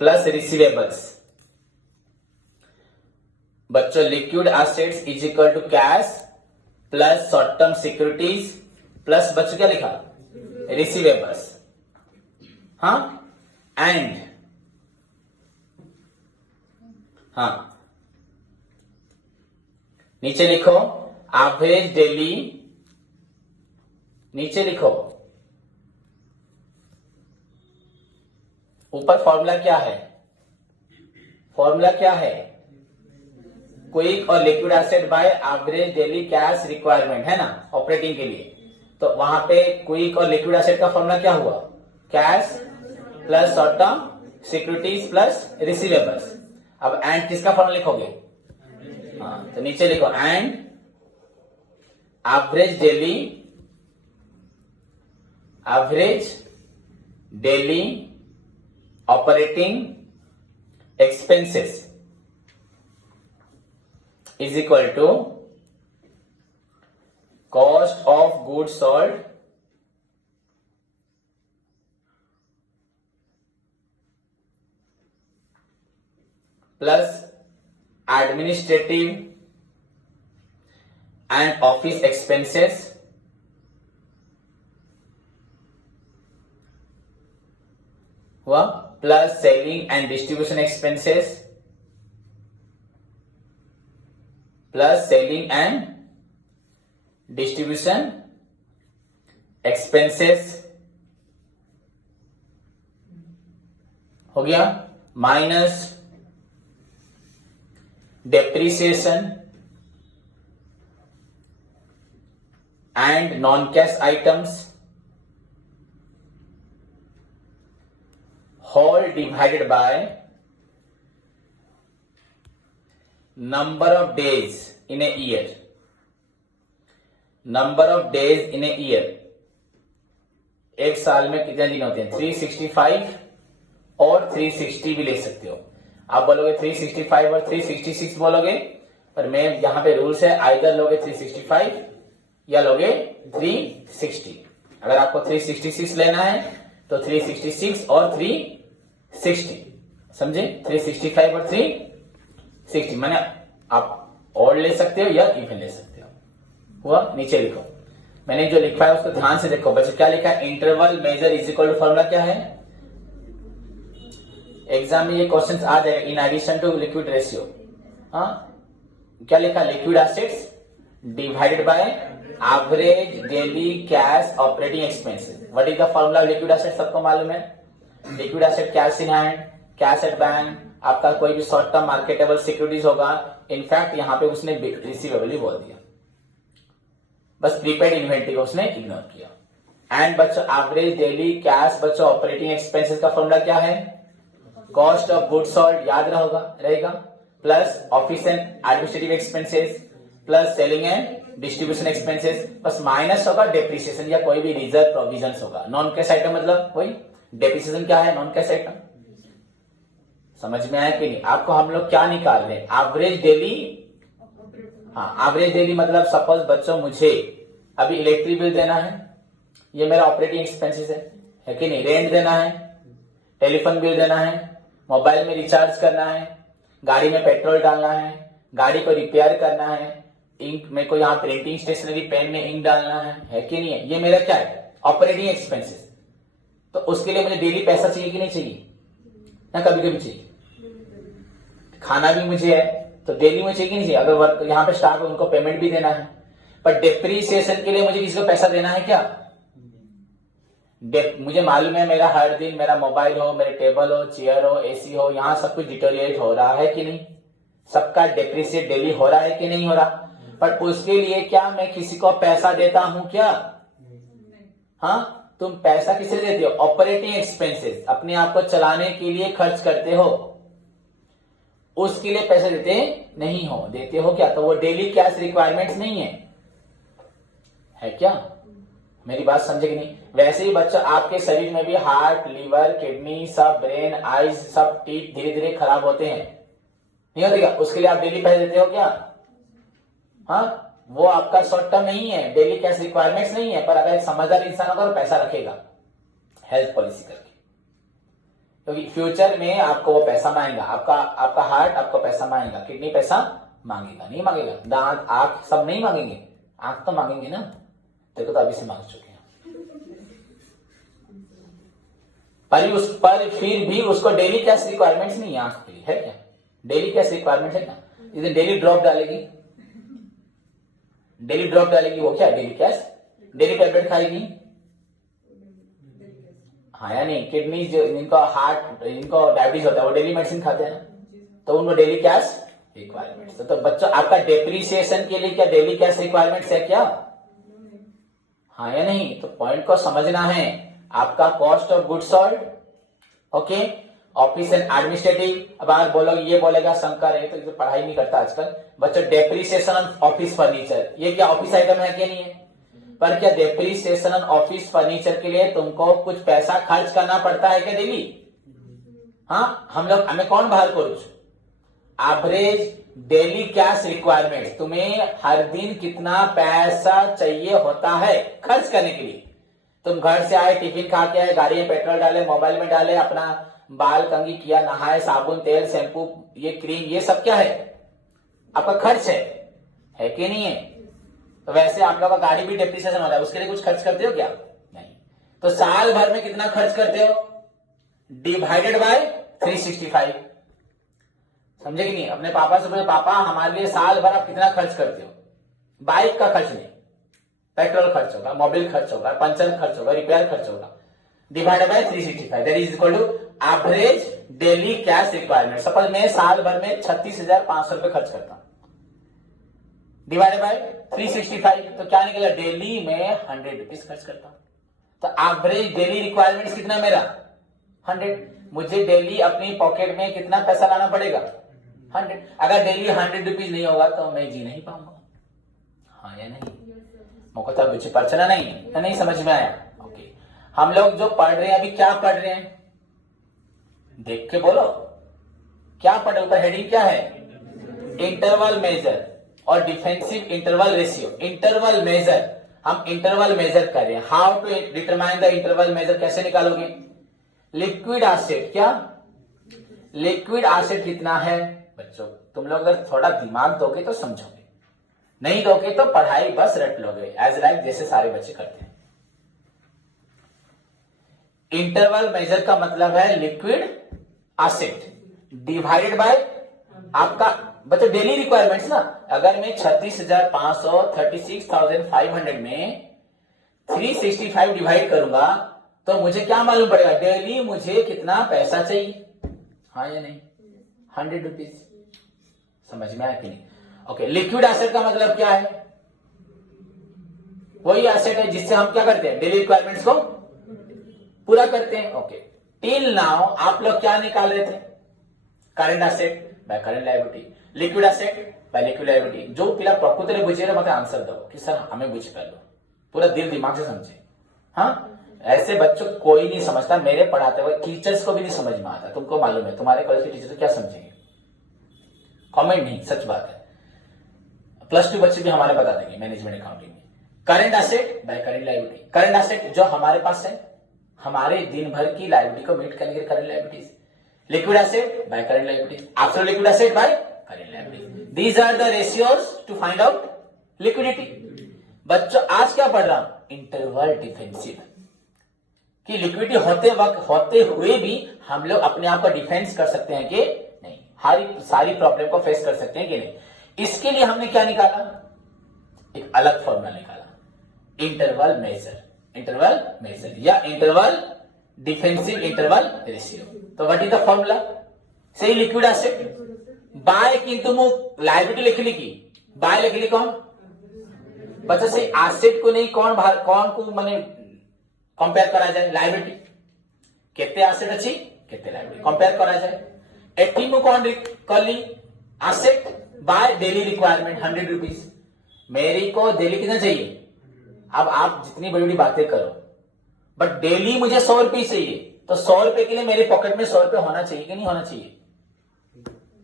Plus receivables. बच्चों liquid assets is equal to cash plus short term securities plus बच्चों क्या लिखा, receivables. हाँ एंड हाँ नीचे लिखो एवरेज डेली, नीचे लिखो ऊपर फॉर्मूला क्या है, फॉर्मूला क्या है, क्विक और liquid asset bye average daily cash requirement है ना ऑपरेटिंग के लिए। तो वहां पे क्विक और लिक्विड एसेट का फॉर्मूला क्या हुआ, cash plus short term securities plus receivables. अब एंड किसका फॉर्मूला लिखोगे, हाँ तो नीचे लिखो and average daily operating expenses is equal to cost of goods sold plus administrative and office expenses हुआ plus selling and distribution expenses plus selling and distribution expenses हो गया, minus depreciation and non cash items whole divided by number of days in a year, number of days in a year. एक साल में कितने दिन होते हैं, 365 और 360 भी ले सकते हो। आप बोलोगे 365 और 366 बोलोगे, पर मैं यहां पे रूल्स है आइदर लोगे 365 या लोगे 360। अगर आपको 366 लेना है तो 366 और 360, समझे, 365 और 360 माने आप और ले सकते हो या इवन ले सकते हो। हुआ, नीचे लिखो, मैंने जो लिखा है उसको ध्यान से देखो बच्चों। क्या लिखा है, interval measure is equal to formula क्या है, एग्जाम में ये क्वेश्चन आ जाएगा, in addition to liquid ratio. हाँ क्या लिखा, liquid assets divided by average daily cash operating expenses. What is the formula of liquid asset, सबको मालूम है, liquid asset cash in hand, cash at bank, आपका कोई भी शॉर्ट टर्म मार्केटेबल सिक्योरिटीज होगा। इनफैक्ट यहां पे उसने रिसीवेबल ही बोल दिया, बस प्रीपेड इन्वेंट्री को उसने इग्नोर किया। एंड बच्चों एवरेज डेली कैश बच्चों ऑपरेटिंग एक्सपेंसेस का फॉर्मूला क्या है, कॉस्ट ऑफ गुड्स सोल्ड याद रहेगा plus office and administrative expenses plus selling and distribution expenses, बस माइनस होगा डेप्रिसिएशन या कोई भी रिजर्व प्रोविजन होगा। नॉन कैश आइटम मतलब वही डेप्रिसिएशन क्या है, नॉन कैश आइटम। समझ में आया कि नहीं, आपको हम लोग क्या निकाल रहे हैं, एवरेज डेली। हाँ एवरेज डेली मतलब सपोज बच्चों मुझे अभी इलेक्ट्रिक बिल देना है, ये मेरा ऑपरेटिंग एक्सपेंसेस है कि नहीं, रेंट देना है, टेलीफोन बिल देना है, मोबाइल में रिचार्ज करना है, गाड़ी में पेट्रोल डालना है, गाड़ी को रिपेयर करना है, इंक मेरे को यहाँ प्रिंटिंग स्टेशनरी पेन में इंक डालना है कि नहीं है, ये मेरा क्या है ऑपरेटिंग एक्सपेंसेस। तो उसके लिए मुझे डेली पैसा चाहिए कि नहीं चाहिए, ना कभी कभी चाहिए। खाना भी मुझे है तो डेली मुझे चाहिए कि नहीं चाहिए, अगर वर्क यहाँ पे स्टाफ है उनको पेमेंट भी देना है। पर डेप्रिसिएशन के लिए मुझे किसी को पैसा देना है क्या, मुझे मालूम है मेरा हर दिन मेरा मोबाइल हो, मेरे टेबल हो, चेयर हो, एसी हो, यहाँ सब कुछ डिटोरिएट हो रहा है कि नहीं, सबका डेप्रिसिएट डेली हो रहा है कि नहीं हो रहा। पर उसके लिए क्या मैं किसी को पैसा देता हूं क्या, हाँ तुम पैसा किसे देते हो, ऑपरेटिंग एक्सपेंसेस अपने आप को चलाने के लिए खर्च करते हो, उसके लिए पैसे देते नहीं हो, देते हो क्या, तो वो डेली कैश रिक्वायरमेंट्स नहीं है क्या, मेरी बात समझे कि नहीं। वैसे ही बच्चा आपके शरीर में भी हार्ट, लीवर, किडनी, सब ब्रेन, आईज, सब टीथ धीरे धीरे खराब होते हैं, नहीं होते क्या, उसके लिए आप डेली पैसे देते हो क्या, हाँ वो आपका शॉर्ट टर्म नहीं है, डेली कैश रिक्वायरमेंट्स नहीं है। पर अगर एक समझदार इंसान होगा तो पैसा रखेगा हेल्थ पॉलिसी करके। क्योंकि फ्यूचर में आपको वो पैसा मांगेगा, आपका हार्ट आपको पैसा मांगेगा, किडनी पैसा मांगेगा, नहीं मांगेगा? दांत, आंख सब नहीं मांगेंगे, आंख तो मांगेंगे ना, देखो तो अभी से मांग चुके हैं। पर फिर भी उसको डेली कैश रिक्वायरमेंट्स नहीं है आंख के लिए, है क्या? डेली कैश रिक्वायरमेंट है क्या? इधर डेली ड्रॉप डालेगी, डेली ड्रॉप डालेगी, वो क्या डेली कैश? डेली टैबलेट खाएगी, हाँ या नहीं? किडनी जो इनका हार्ट, इनको डायबिटीज होता है, वो डेली मेडिसिन खाते हैं ना, तो उनको डेली कैश रिक्वायरमेंट्स। तो बच्चों आपका डेप्रिसिएशन के लिए क्या डेली कैश रिक्वायरमेंट्स है क्या? हाँ या नहीं? तो पॉइंट को समझना है। आपका cost of goods sold, okay, office and administrative. अब आप बोलोगे, ये बोलेगा शंकर है तो पढ़ाई नहीं करता आजकल बच्चों, डेप्रिसिएशन ऑन ऑफिस फर्नीचर, ये क्या ऑफिस आइटम है क्या? नहीं है। पर क्या डेप्रिसिएशन ऑन ऑफिस फर्नीचर के लिए तुमको कुछ पैसा खर्च करना पड़ता है क्या डेली? हाँ, हम लोग, हमें कौन बाहर करो? एवरेज डेली कैश रिक्वायरमेंट, तुम्हें हर दिन कितना पैसा चाहिए होता है खर्च करने के लिए? तुम घर से आए, टिफिन खा के आए, गाड़ी में पेट्रोल डाले, मोबाइल में डाले, अपना बाल कंघी किया, नहाए, साबुन, तेल, शैम्पू, ये क्रीम, ये सब क्या है? आपका खर्च है कि नहीं है? तो वैसे आप लोगों का गाड़ी भी डेप्रिसिएशन होता है, उसके लिए कुछ खर्च करते हो क्या? नहीं। तो साल भर में कितना खर्च करते हो? Divided by 365। समझे कि नहीं? अपने पापा से बोले, पापा हमारे लिए साल भर आप कितना खर्च करते हो? बाइक का खर्च नहीं, पेट्रोल खर्च होगा, मोबिल खर्च होगा, पंचर खर्च होगा, रिपेयर खर्च होगा, divided by 365, that is equal to average daily cash requirement. Suppose मैं साल भर में 36,500 रुपए खर्च करता हूं, डिवाइडेड बाय 365, तो क्या निकला? डेली में 100 रुपीज खर्च करता हूं। तो एवरेज डेली रिक्वायरमेंट कितना मेरा? 100। मुझे डेली अपनी पॉकेट में कितना पैसा लाना पड़ेगा? 100। अगर डेली 100 रुपीज नहीं होगा तो मैं जी नहीं पाऊंगा, हाँ या नहीं? मुझको तो कुछ परचना नहीं समझ में आया? ओके, हम लोग जो पढ़ रहे हैं अभी, क्या पढ़ रहे हैं? देख के बोलो, क्या पढ़ रहे? ऊपर हेडिंग क्या है? इंटरवल मेजर और defensive interval ratio. Interval measure, हम इंटरवल मेजर कर रहे हैं। How to determine the interval measure, कैसे निकालोगे? लिक्विड एसिड, क्या लिक्विड एसिड कितना है? बच्चों तुम लोग अगर थोड़ा दिमाग दोगे तो समझोगे, नहीं दोगे तो पढ़ाई बस रट लोगे, एज लाइक जैसे सारे बच्चे करते हैं। इंटरवल मेजर का मतलब है लिक्विड एसिड डिवाइडेड बाय आपका बच्चों डेली रिक्वायरमेंट्स ना। अगर मैं 36,500 36,500 में 365 डिवाइड करूंगा तो मुझे क्या मालूम पड़ेगा? डेली मुझे कितना पैसा चाहिए, हाँ या नहीं? 100 रुपीज। समझ में आया कि नहीं? ओके, लिक्विड एसिड का मतलब क्या है? वही एसिड है जिससे हम क्या करते हैं? डेली रिक्वायरमेंट्स को पूरा करते हैं। ओके, टिल नाउ आप लोग क्या निकाल रहे थे? Current asset by current liability, liquid asset by liquid liability. जो पिला प्रकृति बुझे मत आंसर दो कि सर हमें बुझ कर लो, पूरा दिल दिमाग से समझे। हाँ, ऐसे बच्चों कोई नहीं समझता, मेरे पढ़ाते हुए टीचर्स को भी नहीं समझ में आता। तुमको मालूम है तुम्हारे कॉलेज के टीचर क्या समझेंगे? कमेंट नहीं, सच बात है। +2 बच्चे भी हमारे बता देंगे मैनेजमेंट अकाउंटिंग में। Current asset by current liability, current asset जो हमारे पास है, हमारे दिन भर की लायबिलिटी को मीट करने के current liabilities. Liquid asset by current liability, absolute liquid asset by current liability. These are the ratios to find out liquidity. बच्चों आज क्या पढ़ रहा हूं? इंटरवल डिफेंसिव, कि लिक्विडिटी होते हुए भी हम लोग अपने आप का डिफेंस कर सकते हैं कि नहीं, सारी प्रॉब्लम को फेस कर सकते हैं कि नहीं। इसके लिए हमने क्या निकाला? एक अलग फॉर्मूला निकाला, इंटरवल मेजर या इंटरवल डिफेंसिव इंटरवल रेशियो। तो व्हाट इज द फॉर्मूला? से लिक्विड एसिड बाय, किंतु लायबिलिटी लिख ली की बाय लिख ली कौन? बच्चा से एसिड को नहीं, कौन को माने कंपेयर करा जाए? लायबिलिटी केते एसिड अच्छी केते लायबिलिटी कंपेयर करा जाए। एटी में कौन कर ली? Asset by daily requirement 100 rupees. मेरी को डेली कितना चाहिए? अब आप जितनी बड़ी बड़ी बातें करो, बट डेली मुझे 100 रुपये चाहिए, तो 100 रुपए के लिए मेरे पॉकेट में 100 रुपये होना चाहिए कि नहीं होना चाहिए?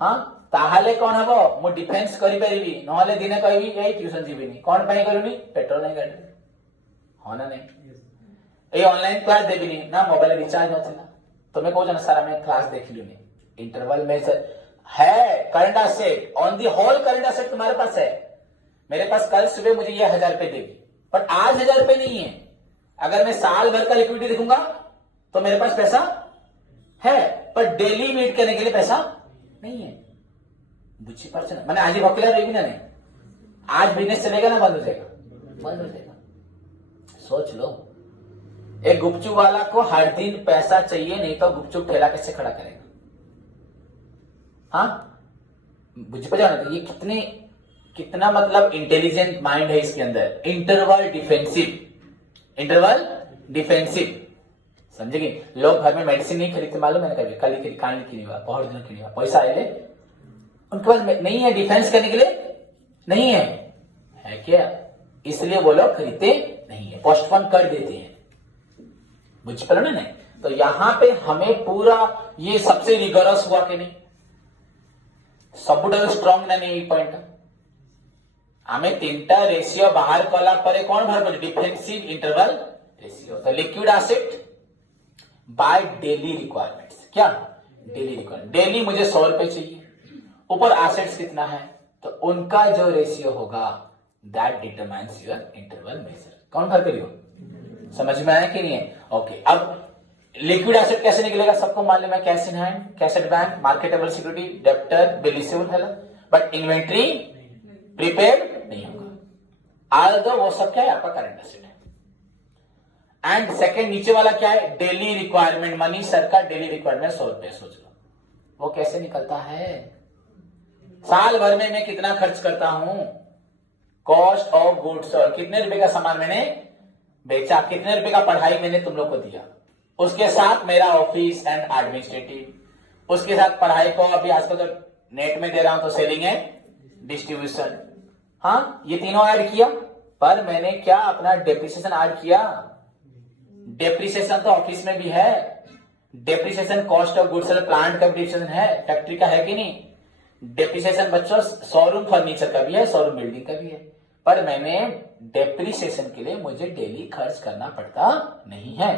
हाँ, ताहले कौन हम मु डिफेंस करिपारिबी, नहले दिने कहबी ए ट्यूशन जीविनी, कौन पाई करूनी? पेट्रोल नहीं गाड़ी, हाँ ना नहीं? ए ऑनलाइन क्लास देविनी ना, मोबाइल रिचार्ज नथिला, तो मैं कहूँ ना सर हमें क्लास देख ली नहीं, इंटरवल में है current asset on the whole current asset तुम्हारे पास है। मेरे पास कल सुबह मुझे ये 1000 रुपए देगी, बट आज 1000 रुपए नहीं है। अगर मैं साल भर का लिक्विडिटी देखूंगा तो मेरे पास पैसा है, पर डेली मीट करने के लिए पैसा नहीं है। बुझी पार्छ ना, मैंने आज ही भक्ला रहेगी ना, नहीं आज बिजनेस चलेगा ना बंद हो जाएगा? बंद हो जाएगा। सोच लो, एक गुपचुप वाला को हर दिन पैसा चाहिए, नहीं तो गुपचुप ठेला कैसे खड़ा करेगा? हाँ बुझ पा जाना, तो ये कितना मतलब इंटेलिजेंट माइंड है इसके अंदर। इंटरवल डिफेंसिव समझेगी। लोग घर में मेडिसिन नहीं खरीदते, मालूम है कभी? कल ही कान की नहीं हुआ, बहुत दिनों की नहीं हुआ, पैसा आए उनके पास नहीं है डिफेंस करने के लिए, नहीं है क्या? इसलिए वो लोग खरीदते नहीं है, पोस्टपोन कर देते हैं। बुझ पा ना? नहीं तो यहां पे हमें पूरा ये सबसे रिगरस हुआ कि नहीं, सबुठाରୁ स्ट्रॉंग ना नहीं पॉइंट। हमें तीनटा रेशियो बाहर कला पर कौन बाहर पड़े? Defensive interval ratio. तो liquid asset by daily requirements, क्या डेली रिक्वायरमेंट, डेली मुझे 100 रुपए चाहिए, ऊपर एसेट्स कितना है तो उनका जो रेशियो होगा that determines your interval measure. कौन भर करियो? समझ में आया कि नहीं है? ओके, अब लिक्विड एसेट कैसे निकलेगा? सबको मालूम है, cash in hand, cash at bank, marketable security, debtor, bill receivable है, बट इन्वेंट्री प्रीपेड नहीं होगा। आल्दो वो सब क्या है? आपका करंट एसेट है। एंड सेकेंड नीचे वाला क्या है? Daily requirement. मनी सर का डेली रिक्वायरमेंट 100 रुपए। सोच लो वो कैसे निकलता है? साल भर में मैं कितना खर्च करता हूं? कॉस्ट ऑफ गुड्स, और कितने रुपए का सामान मैंने बेचा, कितने रुपए का पढ़ाई मैंने तुम लोग को दिया, उसके साथ मेरा ऑफिस एंड एडमिनिस्ट्रेटिव, उसके साथ पढ़ाई को अभी आजकल तो नेट में दे रहा हूं तो सेलिंग एंड डिस्ट्रीब्यूशन। हाँ ये तीनों ऐड किया, पर मैंने क्या अपना डेप्रिसिएशन ऐड किया? डेप्रिसिएशन तो ऑफिस में भी है, depreciation cost of goods, plant का डेप्रिसिएशन है, फैक्ट्री का है कि नहीं? डेप्रिसिएशन बच्चों शोरूम फर्नीचर का भी है, शोरूम बिल्डिंग का भी है, पर मैंने डेप्रिसिएशन के लिए मुझे डेली खर्च करना पड़ता नहीं है।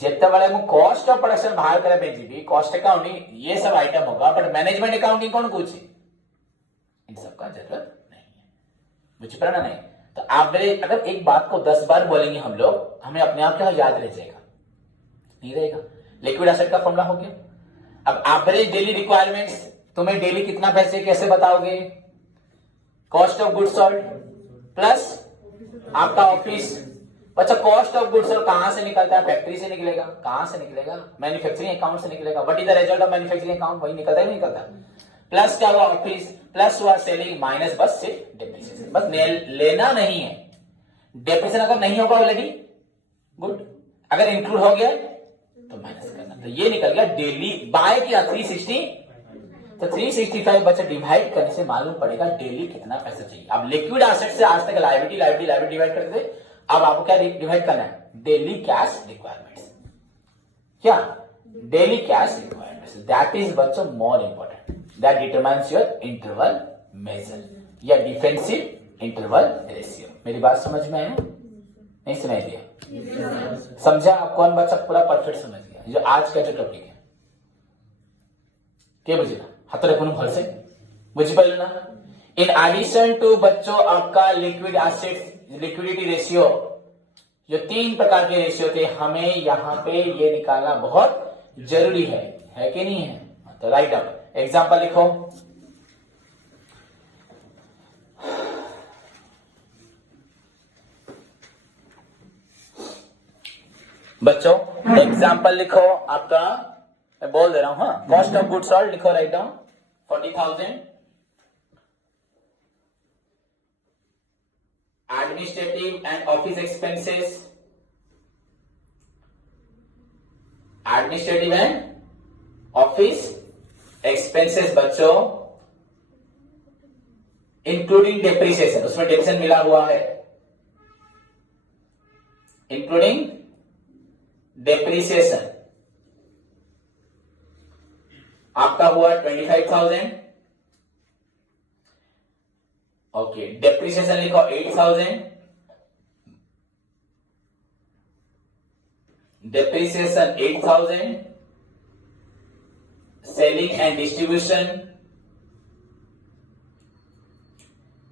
जितने बड़े कॉस्ट ऑफ प्रोडक्शन बाहर करे बेचीबी, कॉस्ट अकाउंटिंग ये सब आइटम होगा, बट मैनेजमेंट अकाउंटिंग कौन पूछे? इन सबका जरूरत नहीं है। मुझे पढ़ना नहीं तो एवरेज, अगर एक बात को 10 बार बोलेंगे हम लोग, हमें अपने आप क्या याद रह जाएगा? नहीं रहेगा। लिक्विड एसेट का फॉर्मूला हो गया। अब एवरेज डेली रिक्वायरमेंट्स, तुम्हें डेली कितना पैसे कैसे बताओगे? Cost of goods sold plus आपका ऑफिस। अच्छा कॉस्ट ऑफ गुड्स सोल्ड कहां से निकलता है? फैक्ट्री से निकलेगा। कहां से निकलेगा? मैन्युफैक्चरिंग अकाउंट से निकलेगा। What is the result of manufacturing account? वही निकलता है, नहीं निकलता? प्लस क्या हुआ? ऑफिस, प्लस हुआ सेलिंग, माइनस बस से डेप्रिसिएशन। बस लेना नहीं है। डेप्रिसिएशन अगर नहीं होगा ऑलरेडी गुड, अगर इंक्लूड हो गया तो माइनस करना। तो ये निकल गया डेली बाय किया 360, तो 365 बच्चे डिवाइड करने से मालूम पड़ेगा डेली कितना पैसा चाहिए। अब लिक्विड एसेट से आज तक लायबिलिटी डिवाइड करते थे, अब आपको क्या डिवाइड करना है? Daily cash requirements. क्या? Daily cash requirements. That is बच्चों more important, that determines your interval measure या डिफेंसिव इंटरवल रेशियो। मेरी बात समझ में आया? नहीं सुनाई दिया? समझा? आप कौन बच्चा पूरा परफेक्ट समझ गया जो आज का जो टॉपिक है? क्या बुझेगा? हाथ रखो भर से, बुझ पाइल ना? इन एडिशन टू बच्चों आपका लिक्विड एसेट लिक्विडिटी रेशियो, जो 3 प्रकार के रेशियो थे, हमें यहां पे ये निकालना बहुत जरूरी है कि नहीं है? तो राइट अप एग्जांपल लिखो। बच्चों एग्जांपल लिखो आपका, मैं बोल दे रहा हूं। हाँ, कॉस्ट ऑफ गुड्स सोल्ड लिखो, write down 40,000। Administrative and office expenses, administrative and office expenses बच्चों इंक्लूडिंग डेप्रिसिएशन, उसमें डेप्रिसिएशन मिला हुआ है, इंक्लूडिंग डेप्रिसिएशन आपका हुआ 25,000। ओके, डेप्रिसिएशन लिखो 8,000, depreciation 8,000, selling and distribution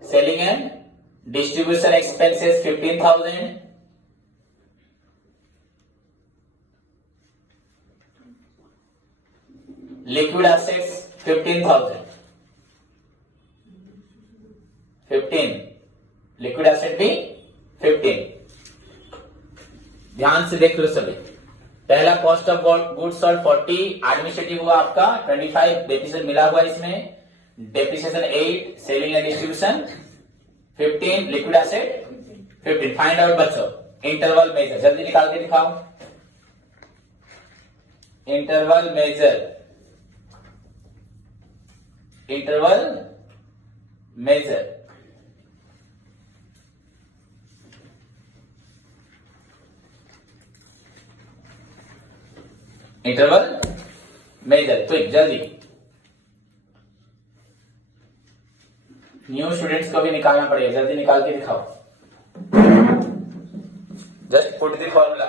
15,000, liquid assets 15,000, 15, liquid asset भी 15। ध्यान से देख लो सभी। पहला cost of goods sold 40, administrative हुआ आपका 25, डेप्रिसिएशन मिला हुआ इसमें, depreciation 8, selling and distribution 15, liquid asset 15। Find out बच्चों इंटरवल मेजर, जल्दी निकाल के दिखाओ। Interval measure, interval measure, interval measure. तो जल्दी न्यू स्टूडेंट्स को भी निकालना पड़ेगा, जल्दी निकाल के दिखाओ। Just put the formula.